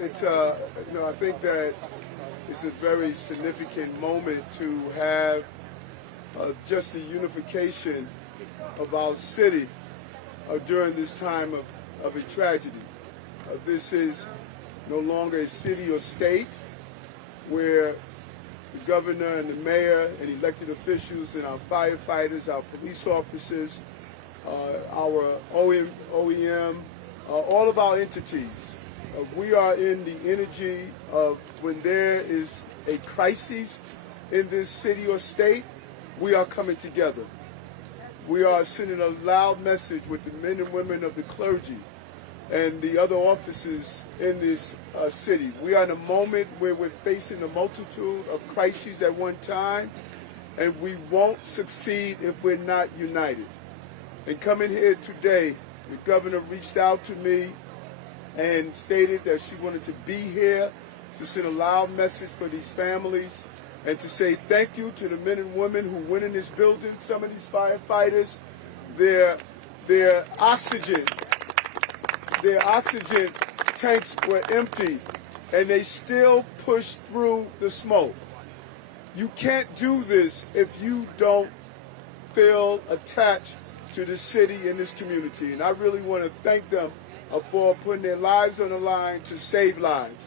it's I think that it's a very significant moment to have just the unification of our city during this time of a tragedy. This is no longer a city or state where the governor and the mayor and elected officials and our firefighters, our police officers, our OEM, all of our entities, we are in the energy of when there is a crisis in this city or state, we are coming together. We are sending a loud message with the men and women of the clergy and the other officers in this city. We are in a moment where we're facing a multitude of crises at one time, and we won't succeed if we're not united. And coming here today, the governor reached out to me and stated that she wanted to be here to send a loud message for these families and to say thank you to the men and women who went in this building. Some of these firefighters, their oxygen tanks were empty, and they still pushed through the smoke. You can't do this if you don't feel attached to the city and this community. And I really want to thank them for putting their lives on the line to save lives.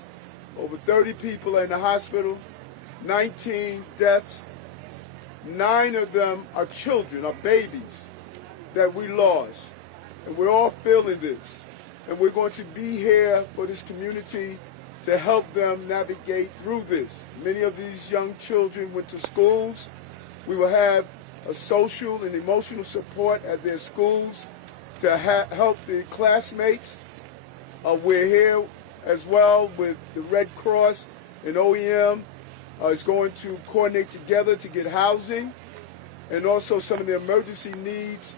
Over 30 people are in the hospital, 19 deaths. 9 of them are children, are babies that we lost. And we're all feeling this. And we're going to be here for this community to help them navigate through this. Many of these young children went to schools. We will have a social and emotional support at their schools to help the classmates. We're here as well with the Red Cross and OEM. Is going to coordinate together to get housing and also some of the emergency needs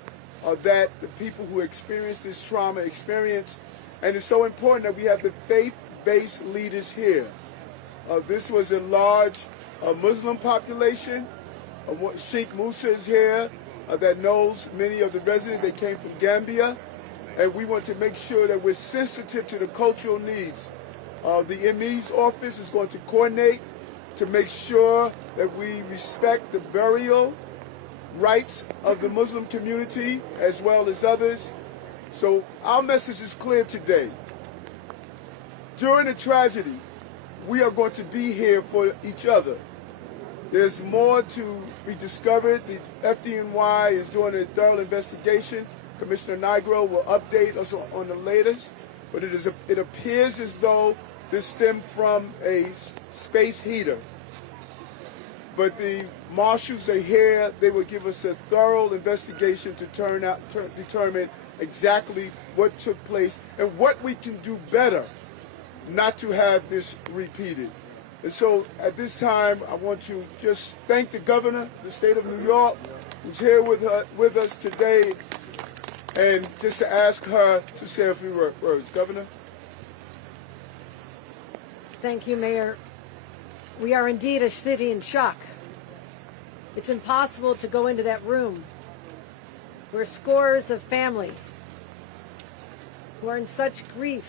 that the people who experience this trauma experience. And it's so important that we have the faith-based leaders here. This was a large Muslim population. Sheikh Musa is here that knows many of the residents. They came from Gambia. And we want to make sure that we're sensitive to the cultural needs. The ME's office is going to coordinate to make sure that we respect the burial rights of the Muslim community as well as others. So our message is clear today. During a tragedy, we are going to be here for each other. There's more to be discovered. The FDNY is doing a thorough investigation. Commissioner Nigro will update us on the latest, but it appears as though this stemmed from a space heater. But the marshals are here. They will give us a thorough investigation to determine exactly what took place and what we can do better not to have this repeated. And so at this time, I want to just thank the governor, the state of New York, who's here with us today, and just to ask her to say a few words. Governor? Thank you, Mayor. We are indeed a city in shock. It's impossible to go into that room where scores of family who are in such grief,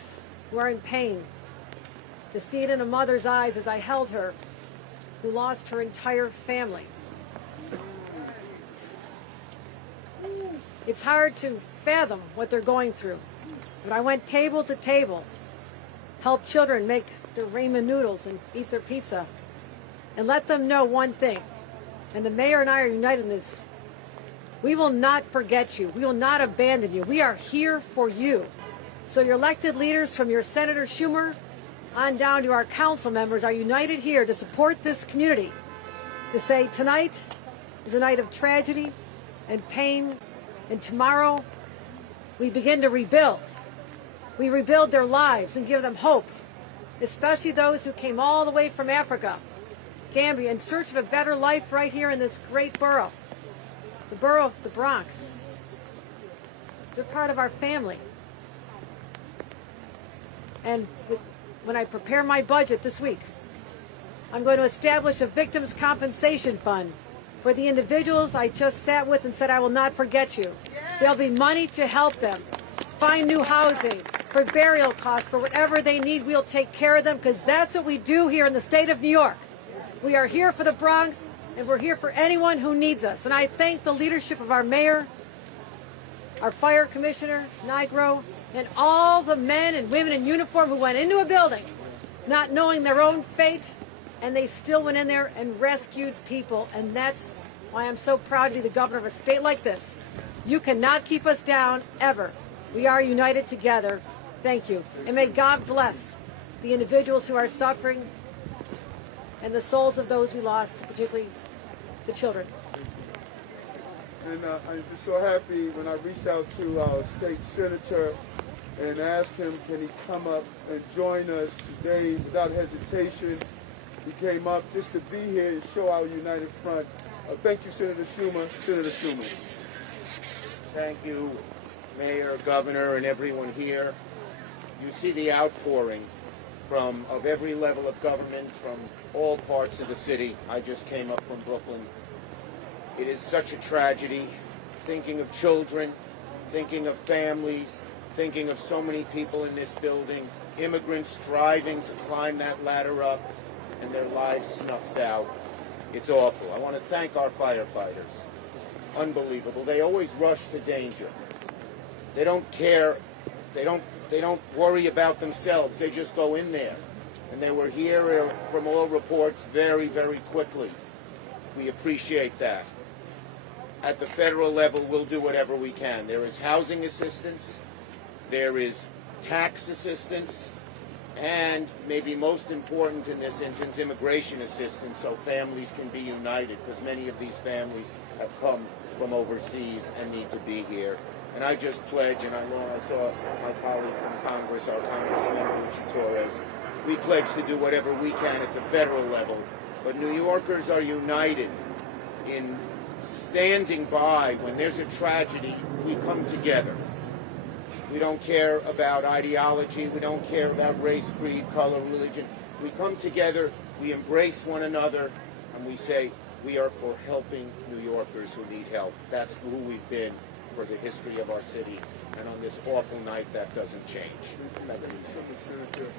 who are in pain, to see it in a mother's eyes as I held her, who lost her entire family. It's hard to fathom what they're going through. But I went table to table, helped children make their ramen noodles and eat their pizza, and let them know one thing, and the mayor and I are united in this: we will not forget you. We will not abandon you. We are here for you. So your elected leaders, from your Senator Schumer on down to our council members, are united here to support this community, to say tonight is a night of tragedy and pain, and tomorrow we begin to rebuild. We rebuild their lives and give them hope, especially those who came all the way from Africa, Gambia, in search of a better life right here in this great borough, the borough of the Bronx. They're part of our family. And when I prepare my budget this week, I'm going to establish a victims' compensation fund for the individuals I just sat with and said, I will not forget you. There'll be money to help them find new housing, for burial costs, for whatever they need, we'll take care of them, because that's what we do here in the state of New York. We are here for the Bronx, and we're here for anyone who needs us. And I thank the leadership of our mayor, our fire commissioner, Nigro, and all the men and women in uniform who went into a building not knowing their own fate, and they still went in there and rescued people. And that's why I'm so proud to be the governor of a state like this. You cannot keep us down, ever. We are united together. Thank you. And may God bless the individuals who are suffering and the souls of those we lost, particularly the children. And I'm just so happy when I reached out to our state senator and asked him, can he come up and join us today without hesitation. He came up just to be here and show our united front. Thank you, Senator Schumer. Senator Schumer. Thank you, Mayor, Governor, and everyone here. You see the outpouring of every level of government, from all parts of the city. I just came up from Brooklyn. It is such a tragedy, thinking of children, thinking of families, thinking of so many people in this building, immigrants striving to climb that ladder up, and their lives snuffed out. It's awful. I want to thank our firefighters. Unbelievable. They always rush to danger. They don't care. They don't worry about themselves. They just go in there. And they were here, from all reports, very, very quickly. We appreciate that. At the federal level, we'll do whatever we can. There is housing assistance, there is tax assistance, and maybe most important in this instance, immigration assistance, so families can be united, because many of these families have come from overseas and need to be here. And I just pledge, and I saw my colleague from Congress, our Congressman Luchi Torres, we pledge to do whatever we can at the federal level. But New Yorkers are united in standing by. When there's a tragedy, we come together. We don't care about ideology. We don't care about race, creed, color, religion. We come together, we embrace one another, and we say we are for helping New Yorkers who need help. That's who we've been for the history of our city. And on this awful night, that doesn't change. Thank you so much, Senator.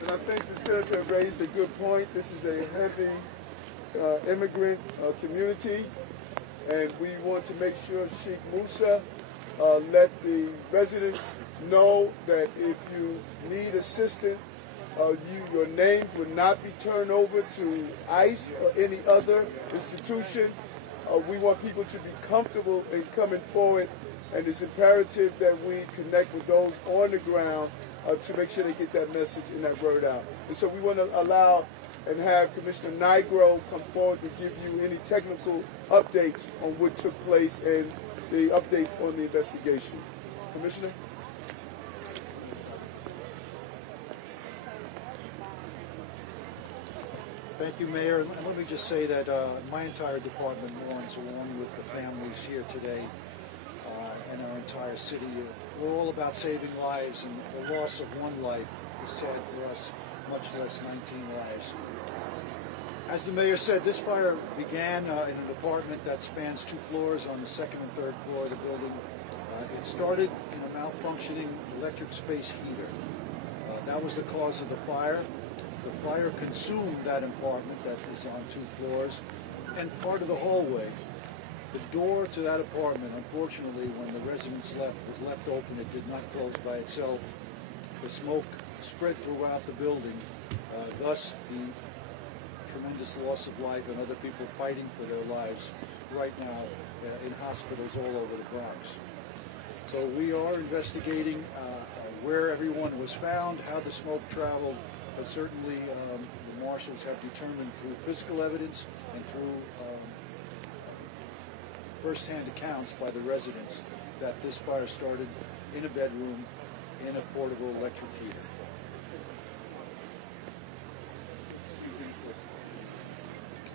And I think the senator raised a good point. This is a heavy immigrant community, and we want to make sure Sheikh Musa let the residents know that if you need assistance, your names would not be turned over to ICE or any other institution. We want people to be comfortable in coming forward, and it's imperative that we connect with those on the ground to make sure they get that message and that word out. And so we want to allow and have Commissioner Nigro come forward to give you any technical updates on what took place and the updates on the investigation. Commissioner? Thank you, Mayor. And let me just say that my entire department mourns along with the families here today and our entire city. We're all about saving lives, and the loss of one life is sad for us, much less 19 lives. As the mayor said, this fire began in an apartment that spans 2 floors on the 2nd and 3rd floor of the building. It started in a malfunctioning electric space heater. That was the cause of the fire. The fire consumed that apartment that is on 2 floors and part of the hallway. The door to that apartment, unfortunately, when the residents left, was left open. It did not close by itself. The smoke spread throughout the building, thus the tremendous loss of life and other people fighting for their lives right now in hospitals all over the Bronx. So we are investigating where everyone was found, how the smoke traveled, but certainly the marshals have determined through physical evidence and through first-hand accounts by the residents that this fire started in a bedroom in a portable electric heater.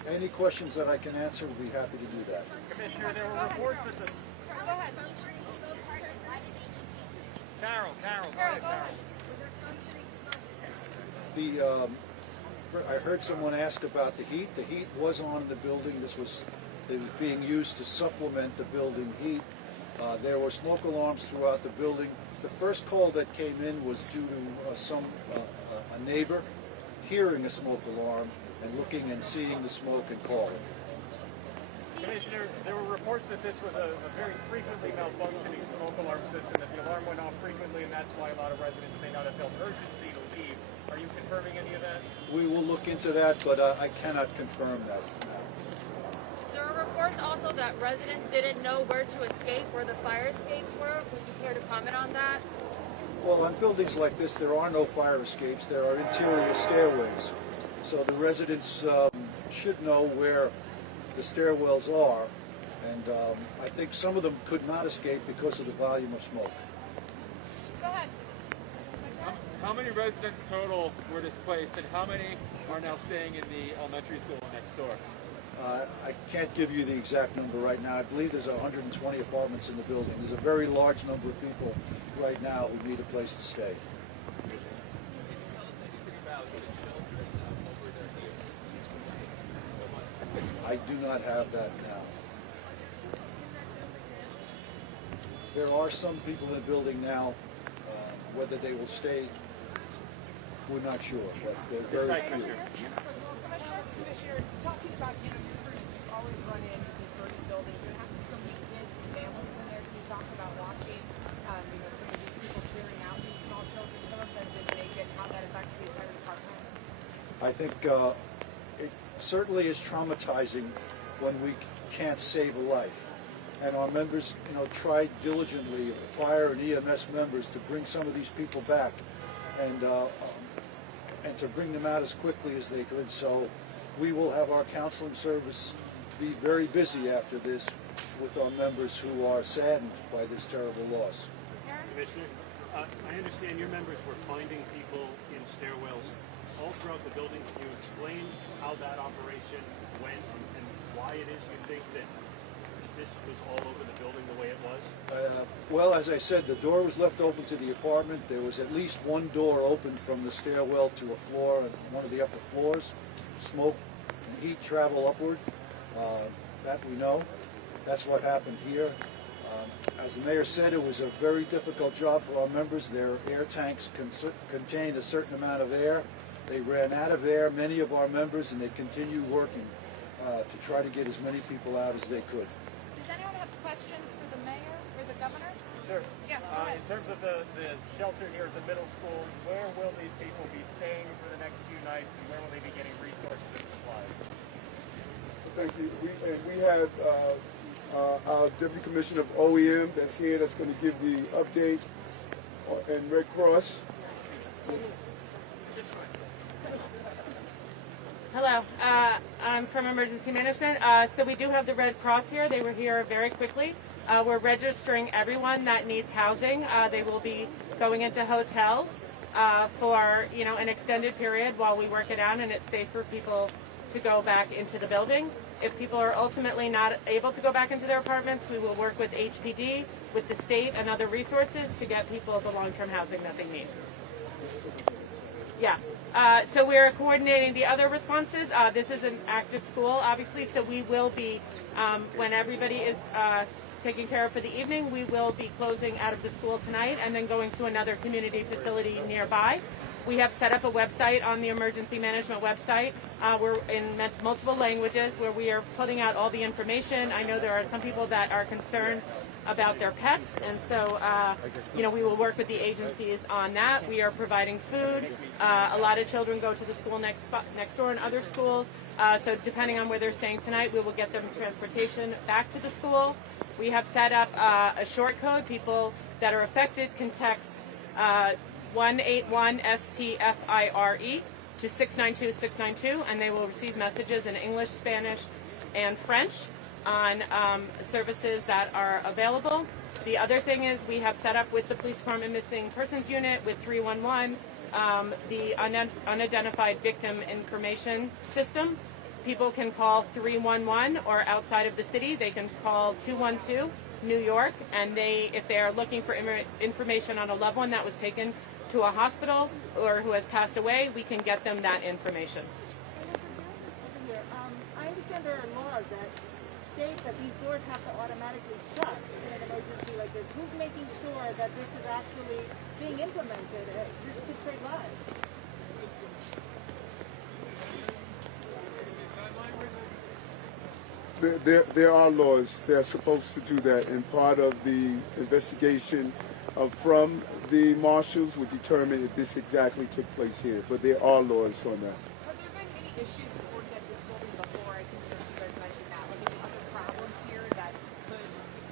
Any questions that I can answer, we'll be happy to do that. Commissioner, there were reports that the... Go ahead. Carol, go ahead, Carol. I heard someone ask about the heat. The heat was on in the building. It was being used to supplement the building heat. There were smoke alarms throughout the building. The first call that came in was due to a neighbor hearing a smoke alarm and looking and seeing the smoke and calling. Commissioner, there were reports that this was a very frequently malfunctioning smoke alarm system, that the alarm went off frequently, and that's why a lot of residents may not have felt urgency to leave. Are you confirming any of that? We will look into that, but I cannot confirm that now. There are reports also that residents didn't know where to escape, where the fire escapes were. Would you care to comment on that? Well, on buildings like this, there are no fire escapes. There are interior stairways. So the residents should know where the stairwells are. And I think some of them could not escape because of the volume of smoke. Go ahead. How many residents total were displaced, and how many are now staying in the elementary school next door? I can't give you the exact number right now. I believe there's 120 apartments in the building. There's a very large number of people right now who need a place to stay. I do not have that now. There are some people in the building now. Whether they will stay, we're not sure, but they're very few. Commissioner, talking about, your crews always run into these burning buildings. There have to be so many kids and families in there. Can you talk about watching, some of these people clearing out these small children? Some of them didn't make it, how that affects the entire department? I think it certainly is traumatizing when we can't save a life. And our members, tried diligently, fire and EMS members, to bring some of these people back and to bring them out as quickly as they could. So we will have our counseling service be very busy after this with our members who are saddened by this terrible loss. Commissioner, I understand your members were finding people in stairwells all throughout the building. Can you explain how that operation went and why it is you think that this was all over the building the way it was? Well, as I said, the door was left open to the apartment. There was at least one door open from the stairwell to a floor on one of the upper floors. Smoke and heat travel upward. That we know. That's what happened here. As the mayor said, it was a very difficult job for our members. Their air tanks contained a certain amount of air. They ran out of air, many of our members, and they continued working to try to get as many people out as they could. Does anyone have questions for the mayor or the governor? Sure. Yeah, go ahead. In terms of the shelter here at the middle school, where will these people be staying for the next few nights, and where will they be getting resources and supplies? Thank you. We have our Deputy Commissioner of OEM that's here, that's going to give the update, and Red Cross. Hello, I'm from Emergency Management. So we do have the Red Cross here. They were here very quickly. We're registering everyone that needs housing. They will be going into hotels for an extended period while we work it out, and it's safe for people to go back into the building. If people are ultimately not able to go back into their apartments, we will work with HPD, with the state, and other resources to get people the long-term housing that they need. Yeah. So we're coordinating the other responses. This is an active school, obviously, so we will be, when everybody is taken care of for the evening, we will be closing out of the school tonight and then going to another community facility nearby. We have set up a website on the emergency management website. We're in multiple languages where we are putting out all the information. I know there are some people that are concerned about their pets, and so we will work with the agencies on that. We are providing food. A lot of children go to the school next door and other schools, so depending on where they're staying tonight, we will get them transportation back to the school. We have set up a short code. People that are affected can text 181-STFIRE to 692-692, and they will receive messages in English, Spanish, and French on services that are available. The other thing is we have set up with the Police Department Missing Persons Unit with 311 the Unidentified Victim Information System. People can call 311, or outside of the city, they can call 212 New York, and if they are looking for information on a loved one that was taken to a hospital or who has passed away, we can get them that information. I understand there are laws that state that these doors have to automatically shut in an emergency like this? Who's making sure that this is actually being implemented? This could save lives. There are laws that are supposed to do that, and part of the investigation from the marshals would determine if this exactly took place here. But there are laws on that. Have there been any issues reported at this building before? I think you guys mentioned that. Like any other problems here that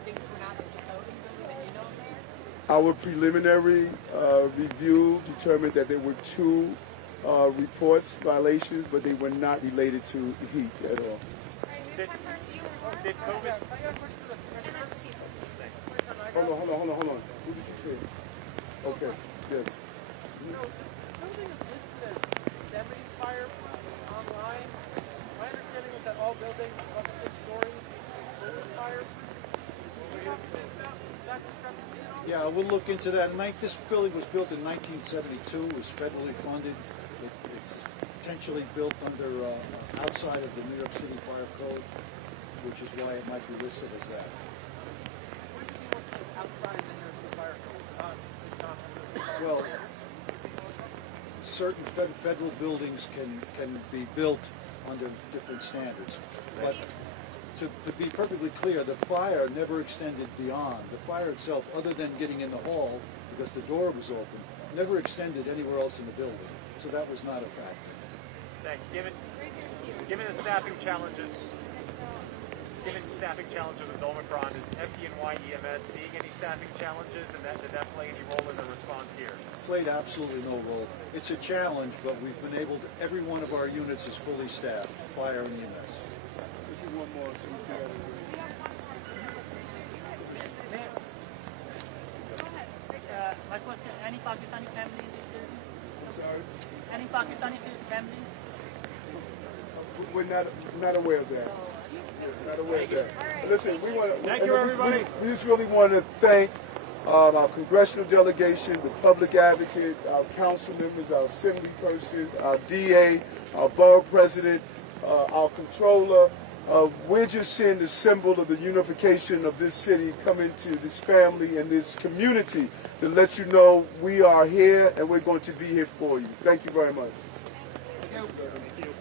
things were not up to code in the building that you know of there? Our preliminary review determined that there were 2 reports, violations, but they were not related to heat at all. Did COVID? Hold on. Who did you say? Okay, yes. Building is listed as 70 fire online. My understanding was that all buildings up to 6 stories included fire. Do you have to think about that discrepancy at all? Yeah, we'll look into that. This building was built in 1972. It was federally funded. It's potentially built under outside of the New York City Fire Code, which is why it might be listed as that. What do you mean what's outside the New York City Fire Code? Well, certain federal buildings can be built under different standards. But to be perfectly clear, the fire never extended beyond. The fire itself, other than getting in the hall because the door was open, never extended anywhere else in the building. So that was not a factor. Thanks. Given the staffing challenges with Omicron, is FDNY EMS seeing any staffing challenges, and did that play any role in the response here? Played absolutely no role. It's a challenge, but we've been able to, every one of our units is fully staffed, fire and EMS. This is one more, so we can My question, any Pakistani families? I'm sorry? Any Pakistani families? We're not aware of that. Not aware of that. Listen, we want to. Thank you, everybody. We just really want to thank our congressional delegation, the public advocate, our council members, our assembly person, our DA, our borough president, our controller. We're just seeing the symbol of the unification of this city coming to this family and this community to let you know we are here and we're going to be here for you. Thank you very much. Thank you.